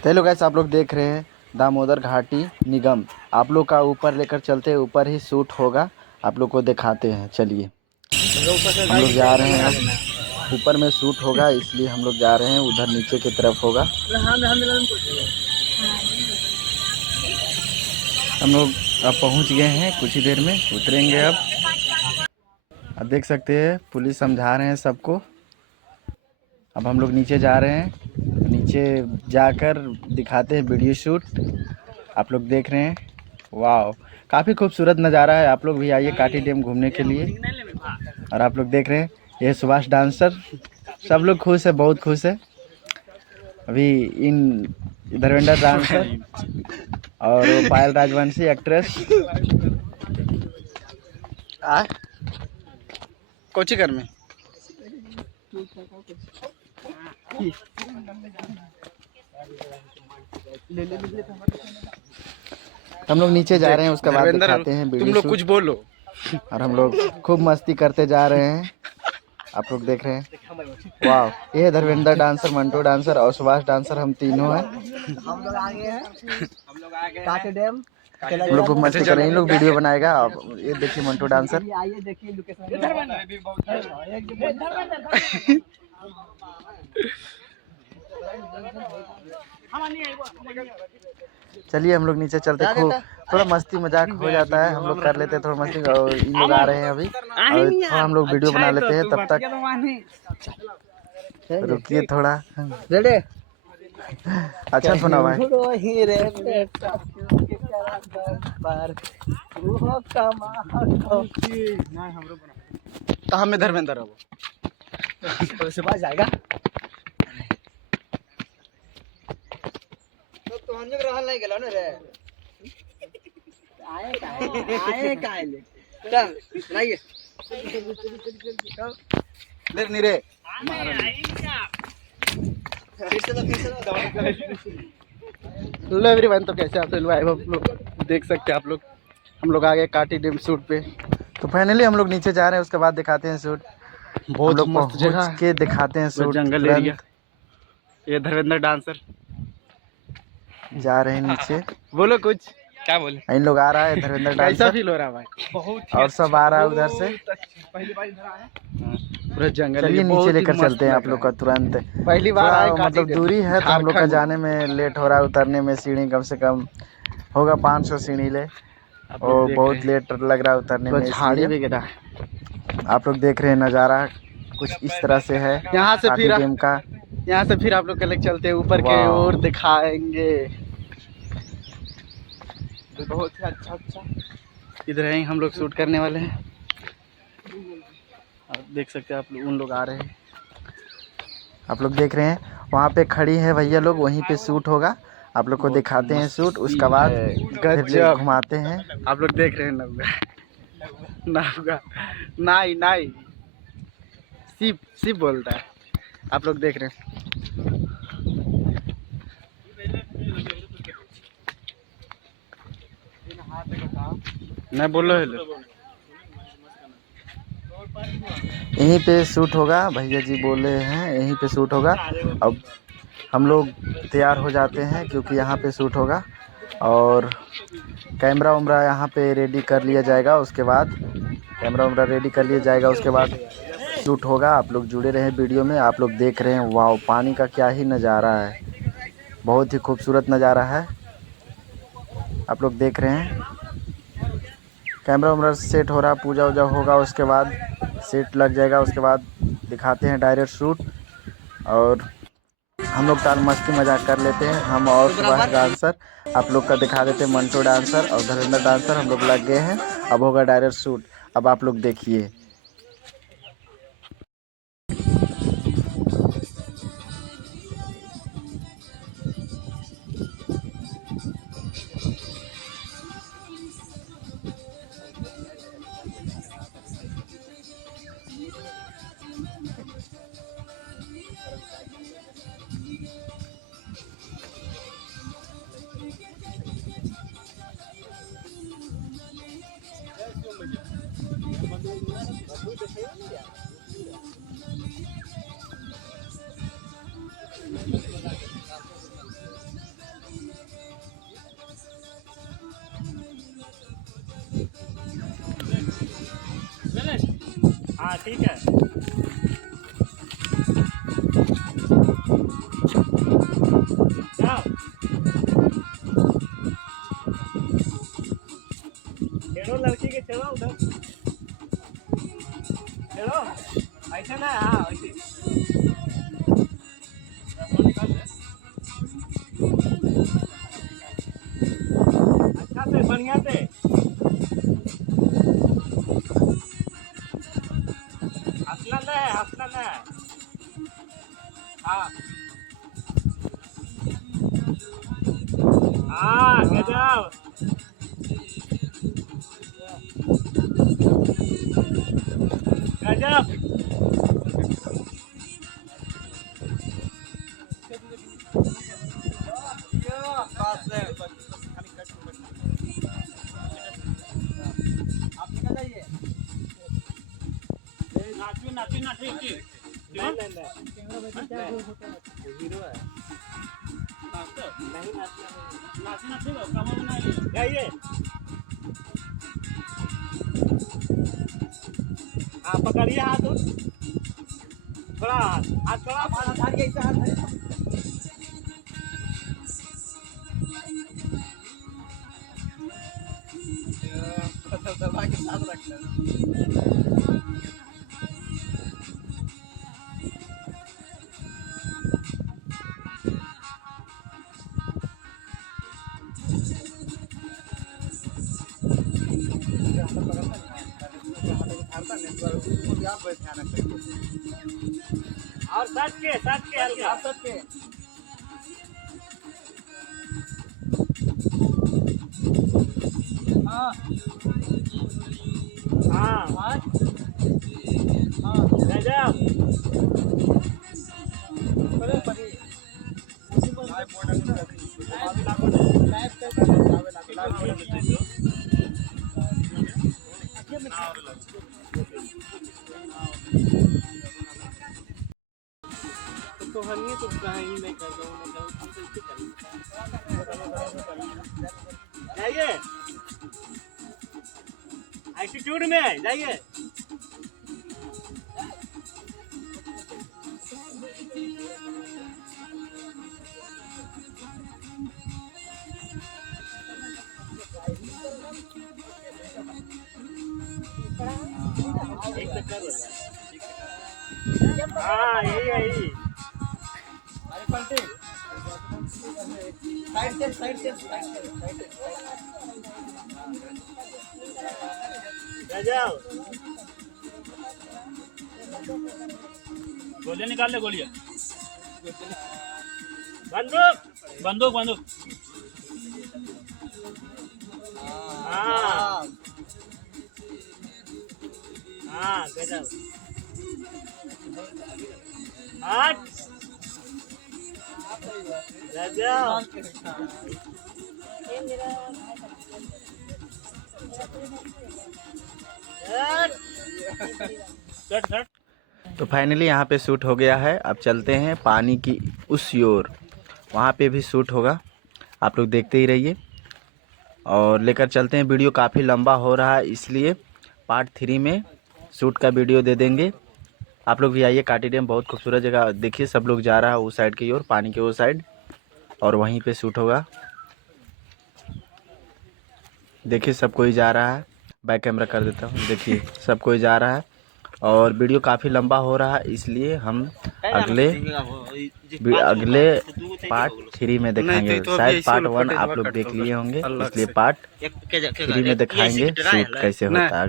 तो hello guys, आप लोग देख रहे हैं दामोदर घाटी निगम। आप लोग का ऊपर लेकर चलते हैं, ऊपर ही शूट होगा, आप लोग को दिखाते हैं। चलिए हम लोग जा रहे हैं, अब ऊपर में शूट होगा इसलिए हम लोग जा रहे हैं। उधर नीचे की तरफ होगा। हम लोग अब पहुंच गए हैं, कुछ ही देर में उतरेंगे। अब देख सकते हैं पुलिस समझा रहे हैं सबको। अब हम लोग नीचे जा रहे हैं, नीचे जाकर दिखाते हैं वीडियो शूट। आप लोग देख रहे हैं, वाह काफ़ी खूबसूरत नज़ारा है। आप लोग भी आइए काटी डैम घूमने के लिए। और आप लोग देख रहे हैं ये सुभाष डांसर, सब लोग खुश है, बहुत खुश है। अभी इन धर्मेंद्र डांसर और वो पायल राजवंशी एक्ट्रेस कोची कर में हम लोग नीचे जा रहे हैं, उसके बाद दिखाते हैं वीडियो। तुम लोग कुछ बोलो। और हम लोग खूब मस्ती करते जा रहे हैं। आप लोग देख रहे हैं, वाह ये है धर्मेंद्र डांसर, मंटू डांसर और सुभाष डांसर, हम तीनों हैं। हम लोग आ गए हैं काटी डैम। हम लोग खूब मस्ती कर रहे हैं। इन लोग वीडियो बनाएगा। ये देखिए मंटू डांसर। चलिए हम लोग नीचे चलते, खूब थोड़ा मस्ती मजाक हो जाता है, हम लोग कर लेते हैं थोड़ा मस्ती। और इन लोग आ रहे हैं अभी, और थोड़ा हम लोग वीडियो बना लेते हैं। तब तक रुकिए थोड़ा। अच्छा सुना भाई। कहाँ में धर्मेंद्र है वो से पास जाएगा। तो हम लोग रहल नहीं गेलो ना रे। आए काहे ले चल लाइए ले नहीं रे। हेलो एवरीवन, तो कैसे आप लोग देख सकते हैं। आप लोग हम लोग आ गए काटी डैम शूट पे। तो फाइनली हम लोग नीचे जा रहे हैं, उसके बाद दिखाते हैं शूट। बहुत लोग मस्त जगह के दिखाते हैं शूट। जंगल एरिया। ये धर्मेंद्र डांसर जा रहे हैं नीचे। बोलो कुछ, क्या बोले। इन लोग आ रहा है धर्मेंद्र डांसर। कैसा फील हो रहा है भाई? बहुत। और सब आ रहा है उधर से। पहली बार इधर आए हैं। पूरा जंगल। चलिए नीचे लेकर चलते हैं आप लोग का तुरंत। पहली बार आए, मतलब दूरी है तो हम लोग का जाने में लेट हो रहा है, उतरने में सीढ़ी कम से कम होगा 500 सीढ़ी ले, और बहुत लेट लग रहा है उतरने में। झाड़ी वगैरह आप लोग देख रहे हैं, नज़ारा कुछ इस तरह से है यहाँ से। फिर डैम का यहाँ से फिर आप लोग कल चलते हैं ऊपर के ओर, दिखाएंगे। तो बहुत ही अच्छा इधर है, हम लोग शूट करने वाले हैं। आप देख सकते हैं, आप लोग उन लोग आ रहे हैं। आप लोग देख रहे हैं वहाँ पे खड़ी है भैया लोग, वहीं पे शूट होगा। आप लोग को दिखाते हैं शूट, उसके बाद फिर घुमाते हैं। आप लोग देख रहे हैं नाई नाई सिप बोलता है। आप लोग देख रहे हैं। नहीं बोलो यहीं पे शूट होगा, भैया जी बोले हैं यहीं पे शूट होगा। अब हम लोग तैयार हो जाते हैं क्योंकि यहाँ पे शूट होगा, और कैमरा वैमरा यहाँ पे रेडी कर लिया जाएगा। उसके बाद कैमरा वैमरा रेडी कर लिया जाएगा, उसके बाद शूट होगा। आप लोग जुड़े रहे वीडियो में। आप लोग देख रहे हैं, वाह पानी का क्या ही नज़ारा है, बहुत ही खूबसूरत नज़ारा है। आप लोग देख रहे हैं कैमरा वैमरा सेट हो रहा, पूजा वूजा होगा, उसके बाद सेट लग जाएगा, उसके बाद दिखाते हैं डायरेक्ट शूट। और हम लोग ताल मस्ती मजाक कर लेते हैं, हम और सुभाष डांसर। आप लोग का दिखा देते हैं मंटू डांसर और धर्मेंद्र डांसर। हम लोग लग गए हैं, अब होगा डायरेक्ट शूट। अब आप लोग देखिए। हाँ ठीक है। जाओ चलो लड़की के चलो उधर चलो ऐसे ना हाँ ऐसे अच्छा से बढ़िया से हंसना ना हाँ हाँ गजब गजब जाइए हाँ पकड़िए हाथ थोड़ा हाथ थोड़ा हाथ ऐसा हाथ है दबा के साथ रखना और सच के हल्का सच के हाँ हाँ हाँ गजब तो हम ये तो कहीं नहीं कर दो जाइए एटीट्यूड में जाइए हाँ यही साइड से गजब गोलियां निकाल ले गोलियां बंदूक हाँ हाँ गजब हट तो फाइनली यहाँ पे शूट हो गया है। अब चलते हैं पानी की उस ओर, वहाँ पे भी शूट होगा, आप लोग देखते ही रहिए और लेकर चलते हैं। वीडियो काफ़ी लंबा हो रहा है इसलिए पार्ट 3 में शूट का वीडियो दे देंगे। आप लोग भी आइए, काटी डैम बहुत खूबसूरत जगह, देखिए सब लोग जा रहा है उस साइड की ओर, पानी के उस साइड, और वहीं पे शूट होगा। देखिए सब कोई जा रहा है, बैक कैमरा कर देता हूँ, देखिए सब कोई जा रहा है और वीडियो काफ़ी लंबा हो रहा है इसलिए हम अगले पार्ट 3 में दिखाएंगे। शायद पार्ट 1 आप लोग देख लिए होंगे, इसलिए पार्ट 3 में दिखाएंगे शूट कैसे होता है।